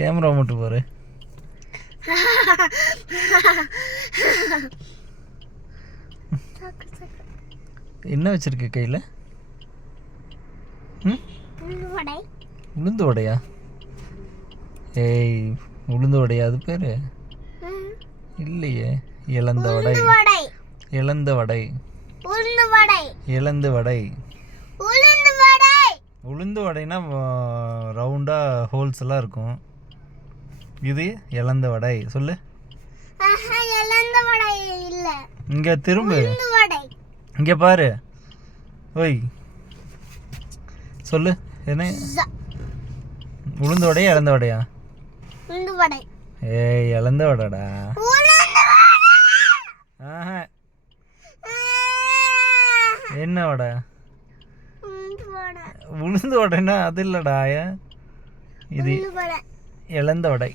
Camera மட்டும் பாரு. என்ன வச்சிருக்க கையில்? உளுந்து வடையா? ஏய், உளுந்து வடையா அது பேர்? இல்லையே. இளந்த வடை. இளந்த வடை. இளந்து வடை. உளுந்து வடைனா ரவுண்டாக ஹோல்ஸ் எல்லாம் இருக்கும். இது இளந்த வடை. சொல்லு. இங்கே திரும்ப, இங்கே பாரு. ஓய், சொல்லு. என்ன உளுந்து வடையா இளந்த வடையா? ஏய், இளந்த வடைடா. ஆஹா, என்ன வடை? உளுந்து வடைன்னா அது இல்லைடா. இது இளந்த வடை.